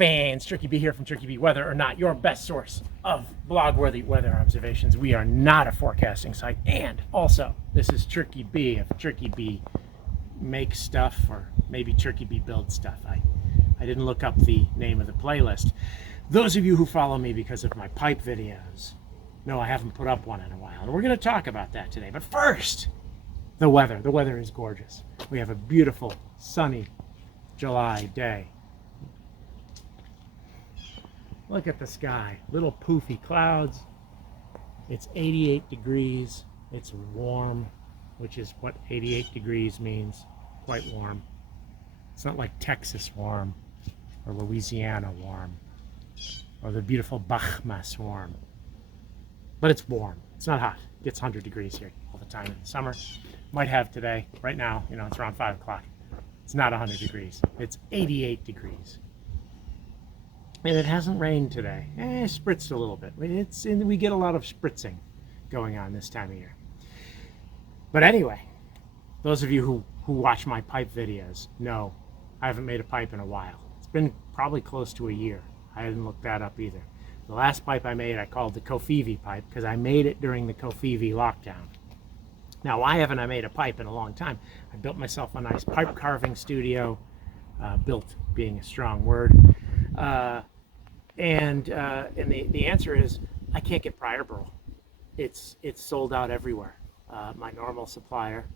fans, Tricky B here from Tricky B Weather or Not, your best source of blog-worthy weather observations. We are not a forecasting site, and also this is Tricky B of Tricky B Make Stuff, or maybe Tricky B Build Stuff. I didn't look up the name of the playlist. Those of you who follow me because of my pipe videos know I haven't put up one in a while, and we're going to talk about that today. But first, the weather. The weather is gorgeous. We have a beautiful, sunny July day. Look at the sky, little poofy clouds. It's 88 degrees. It's warm, which is what 88 degrees means, quite warm. It's not like Texas warm or Louisiana warm or the beautiful Bahamas warm, but it's warm. It's not hot. It gets 100 degrees here all the time in the summer. Might have today. Right now, it's around 5 o'clock. It's not 100 degrees. It's 88 degrees. And it hasn't rained today. It spritzed a little bit. We get a lot of spritzing going on this time of year. But anyway, those of you who watch my pipe videos know I haven't made a pipe in a while. It's been probably close to a year. I didn't look that up either. The last pipe I made I called the Kofivi pipe because I made it during the Kofivi lockdown. Now, why haven't I made a pipe in a long time? I built myself a nice pipe carving studio, built being a strong word. And the answer is I can't get briar burl. It's sold out everywhere. My normal supplier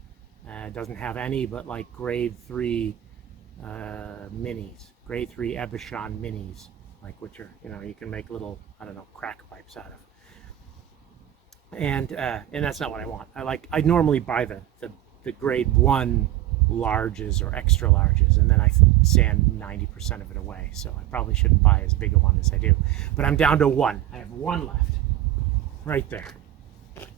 doesn't have any but like grade 3 minis, grade 3 Ebishon minis, like which are, you can make little, crack pipes out of. And that's not what I want. I normally buy the grade 1 larges or extra larges, and then I sand 90% of it away, so I probably shouldn't buy as big a one as I do. But I'm down to one. I have one left right there,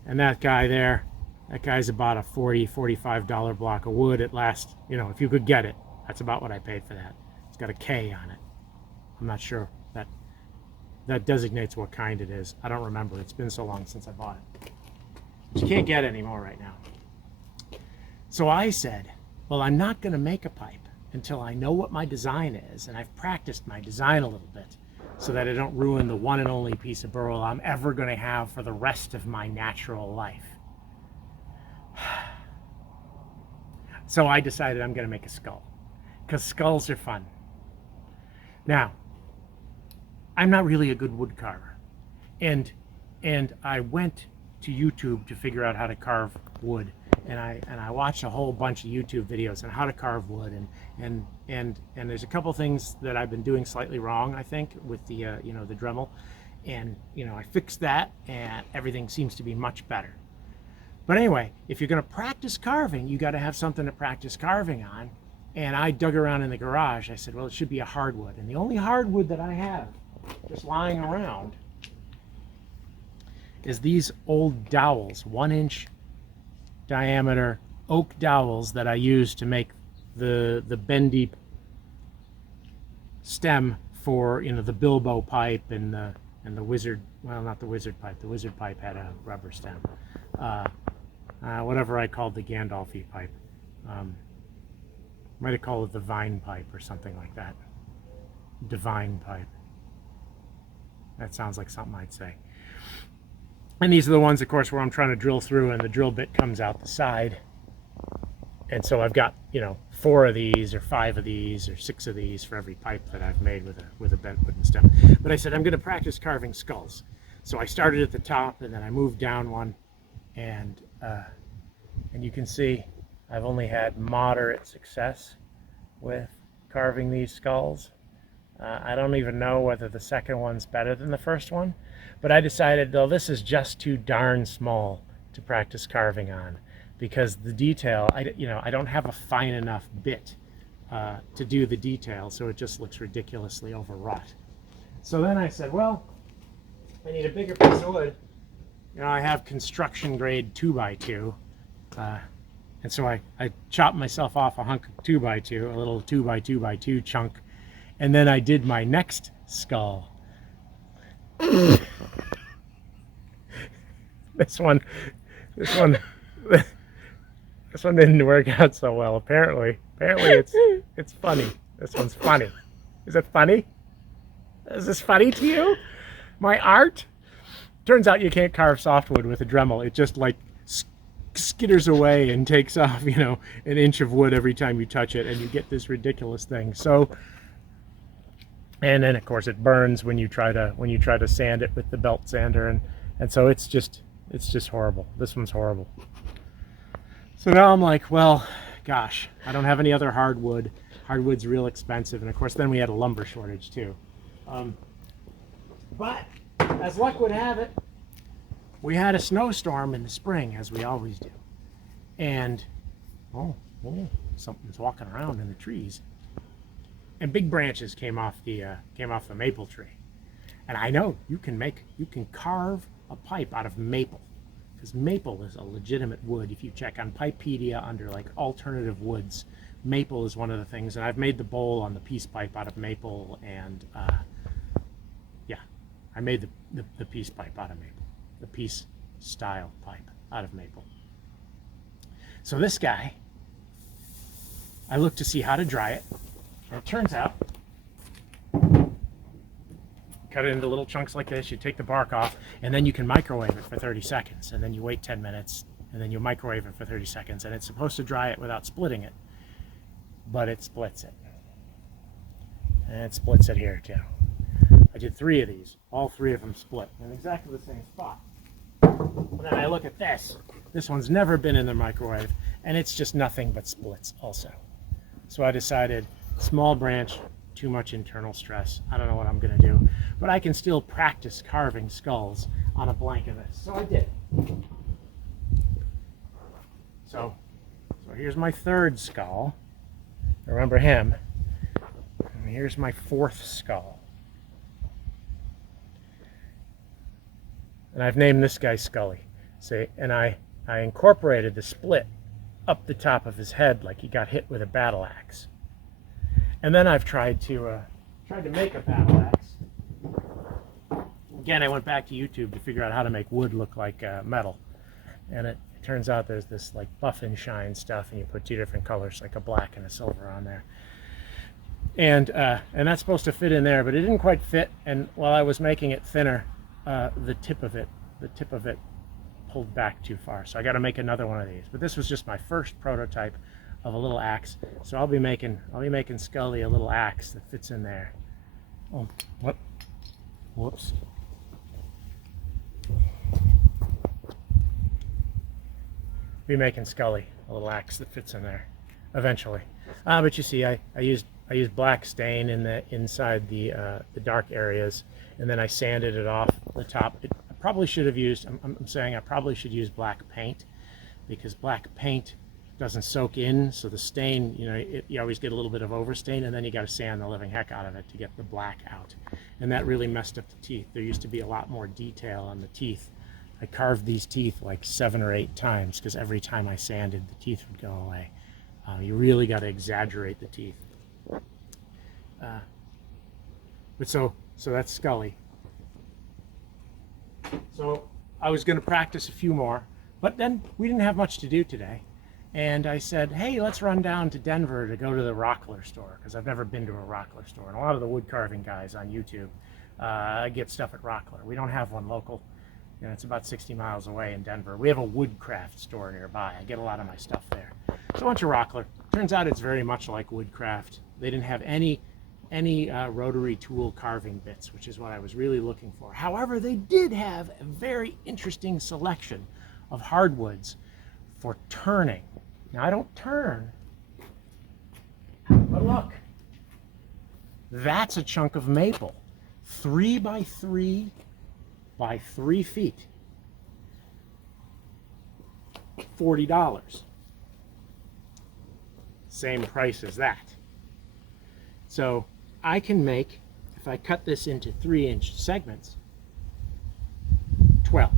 and that guy's about a $40-$45 block of wood at last. If you could get it, that's about what I paid for that. It's got a K on it. I'm not sure that designates what kind it is. I don't remember. It's been so long since I bought it. But you can't get it anymore right now. So I said, well, I'm not going to make a pipe until I know what my design is, and I've practiced my design a little bit so that I don't ruin the one and only piece of burl I'm ever going to have for the rest of my natural life. So I decided I'm going to make a skull, because skulls are fun. Now, I'm not really a good wood carver, and I went to YouTube to figure out how to carve wood. And I watched a whole bunch of YouTube videos on how to carve wood, and there's a couple things that I've been doing slightly wrong, I think, with the the Dremel, and I fixed that, and everything seems to be much better. But anyway, if you're going to practice carving, you got to have something to practice carving on. And I dug around in the garage. I said, well, it should be a hardwood, and the only hardwood that I have just lying around is these old dowels, 1-inch diameter oak dowels that I use to make the bendy stem for the Bilbo pipe and the wizard, well, not the wizard pipe. The wizard pipe had a rubber stem. Whatever I called the Gandalfy pipe. Might have called it the vine pipe or something like that. Divine pipe. That sounds like something I'd say. And these are the ones, of course, where I'm trying to drill through and the drill bit comes out the side. And so I've got, 4 of these or 5 of these or 6 of these for every pipe that I've made with a bent wooden stem. But I said, I'm going to practice carving skulls. So I started at the top, and then I moved down one. And you can see I've only had moderate success with carving these skulls. I don't even know whether the second one's better than the first one. But I decided, though, this is just too darn small to practice carving on, because the detail, I don't have a fine enough bit to do the detail, so it just looks ridiculously overwrought. So then I said, well, I need a bigger piece of wood. I have construction grade 2x2, and so I chopped myself off a hunk of 2x2, a little 2x2x2 chunk, and then I did my next skull. This one didn't work out so well. Apparently it's funny. This one's funny. Is it funny? Is this funny to you? My art? Turns out you can't carve softwood with a Dremel. It just like skitters away and takes off, you know, an inch of wood every time you touch it, and you get this ridiculous thing. So, and then of course it burns when you try to sand it with the belt sander, and so it's just horrible. This one's horrible. So now I'm like, well, gosh, I don't have any other hardwood. Hardwood's real expensive, and of course then we had a lumber shortage too. But as luck would have it, we had a snowstorm in the spring, as we always do, and oh, something's walking around in the trees, and big branches came off the maple tree. And I know you can carve a pipe out of maple, because maple is a legitimate wood. If you check on Pipepedia under like alternative woods, maple is one of the things. And I've made the bowl on the peace pipe out of maple, and yeah, I made the peace pipe out of maple, the peace style pipe out of maple. So this guy, I looked to see how to dry it, and it turns out, cut it into little chunks like this, you take the bark off, and then you can microwave it for 30 seconds, and then you wait 10 minutes, and then you microwave it for 30 seconds, and it's supposed to dry it without splitting it, but it splits it. And it splits it here too. I did 3 of these. All 3 of them split in exactly the same spot. And then I look at this. This one's never been in the microwave, and it's just nothing but splits also. So I decided, small branch, too much internal stress. I don't know what I'm going to do, but I can still practice carving skulls on a blank of this. So I did. So here's my 3rd skull. Remember him. And here's my 4th skull. And I've named this guy Scully. See, and I incorporated the split up the top of his head like he got hit with a battle axe. And then I've tried to make a battle axe. Again, I went back to YouTube to figure out how to make wood look like metal. And it turns out there's this like buff and shine stuff, and you put 2 different colors, like a black and a silver on there. And that's supposed to fit in there, but it didn't quite fit. And while I was making it thinner, the tip of it pulled back too far. So I got to make another one of these. But this was just my first prototype of a little axe. So I'll be making Scully a little axe that fits in there. Oh, what? Whoops. Be making Scully a little axe that fits in there eventually. But you see, I used black stain in the inside the dark areas, and then I sanded it off the top. I probably should have used, I'm saying I probably should use black paint, because black paint doesn't soak in, so the stain, you know, you always get a little bit of overstain, and then you got to sand the living heck out of it to get the black out. And that really messed up the teeth. There used to be a lot more detail on the teeth. I carved these teeth like 7 or 8 times, because every time I sanded, the teeth would go away. You really got to exaggerate the teeth. But so that's Scully. So I was going to practice a few more, but then we didn't have much to do today. And I said, hey, let's run down to Denver to go to the Rockler store, because I've never been to a Rockler store. And a lot of the wood carving guys on YouTube get stuff at Rockler. We don't have one local. You know, it's about 60 miles away in Denver. We have a Woodcraft store nearby. I get a lot of my stuff there. So I went to Rockler. Turns out it's very much like Woodcraft. They didn't have any rotary tool carving bits, which is what I was really looking for. However, they did have a very interesting selection of hardwoods for turning. Now, I don't turn, but look, that's a chunk of maple, 3 by 3 by 3 feet, $40. Same price as that. So I can make, if I cut this into 3-inch segments, 12.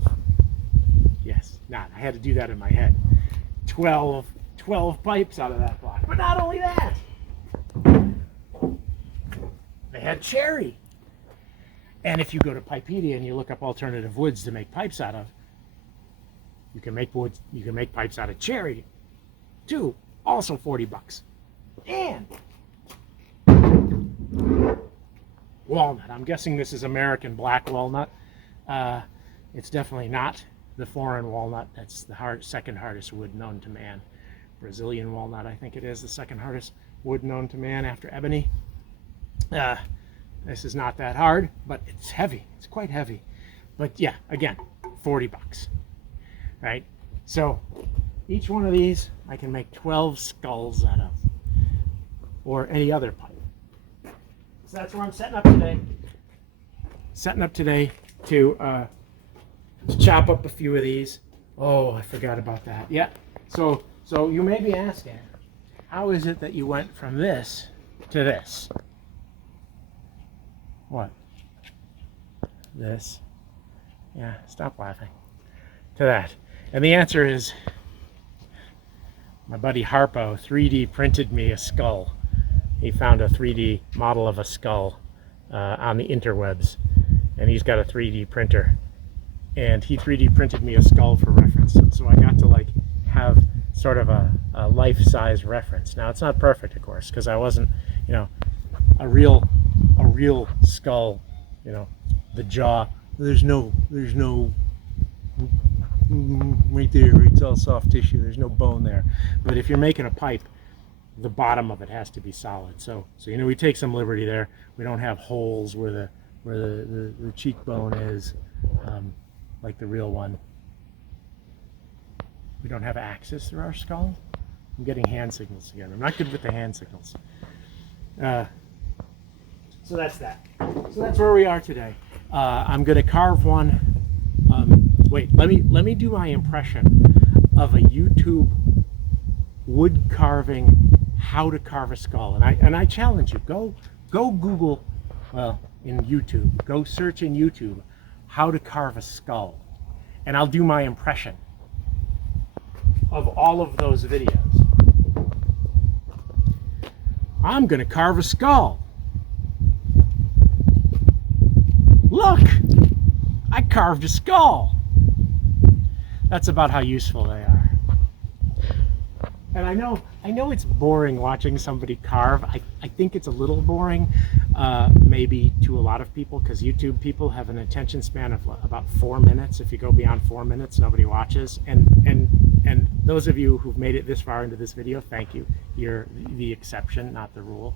Yes, not, I had to do that in my head. 12 pipes out of that block. But not only that, they had cherry. And if you go to Pipepedia and you look up alternative woods to make pipes out of, you can make pipes out of cherry too, also $40. And walnut. I'm guessing this is American black walnut. It's definitely not the foreign walnut. That's the second hardest wood known to man. Brazilian walnut, I think it is, the second hardest wood known to man after ebony. This is not that hard, but it's heavy. It's quite heavy. But yeah, again, 40 bucks, right? So each one of these I can make 12 skulls out of, or any other pipe. So that's where I'm setting up today. Setting up today to chop up a few of these. Oh, I forgot about that. Yeah. So you may be asking, how is it that you went from this to this? What? This? Yeah, stop laughing. To that. And the answer is, my buddy Harpo 3D printed me a skull. He found a 3D model of a skull on the interwebs, and he's got a 3D printer, and he 3D printed me a skull for reference. So I got to like have sort of a life-size reference. Now it's not perfect, of course, because I wasn't, you know, a real skull, you know, the jaw. There's no right there. It's all soft tissue. There's no bone there. But if you're making a pipe, the bottom of it has to be solid. So you know, we take some liberty there. We don't have holes where the cheekbone is, like the real one. We don't have axis through our skull. I'm getting hand signals again. I'm not good with the hand signals. So that's that. So that's where we are today. I'm going to carve one. Wait, let me do my impression of a YouTube wood carving, how to carve a skull. And I challenge you, go Google, well, in YouTube, go search in YouTube, how to carve a skull. And I'll do my impression of all of those videos. I'm going to carve a skull. Look, I carved a skull. That's about how useful they are. And I know it's boring watching somebody carve. I think it's a little boring, maybe to a lot of people, because YouTube people have an attention span of about 4 minutes. If you go beyond 4 minutes, nobody watches. And those of you who've made it this far into this video, thank you. You're the exception, not the rule.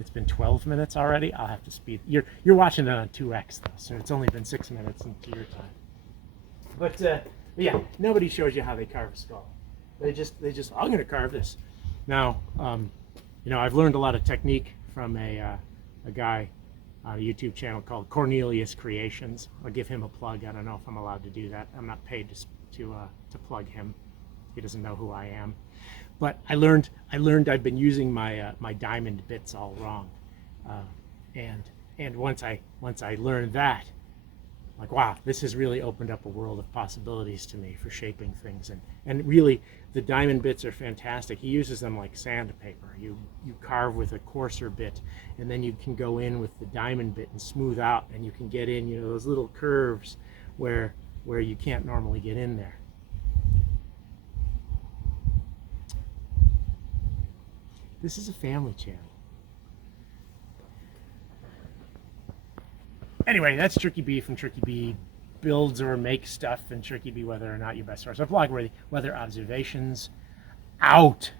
It's been 12 minutes already. I'll have to speed. You're watching it on 2x though, so it's only been 6 minutes into your time. But yeah, nobody shows you how they carve a skull. They just I'm going to carve this. Now, you know, I've learned a lot of technique from a guy on a YouTube channel called Cornelius Creations. I'll give him a plug. I don't know if I'm allowed to do that. I'm not paid to plug him. He doesn't know who I am. But I learned I've been using my my diamond bits all wrong, and once I learned that, like, wow, this has really opened up a world of possibilities to me for shaping things. And really, the diamond bits are fantastic. He uses them like sandpaper. You carve with a coarser bit, and then you can go in with the diamond bit and smooth out, and you can get in, you know, those little curves where you can't normally get in there. This is a family channel. Anyway, that's Tricky Bee from Tricky Bee Builds or Makes Stuff, and Tricky Bee Weather or Not Your Best Source of blog weather observations. Out.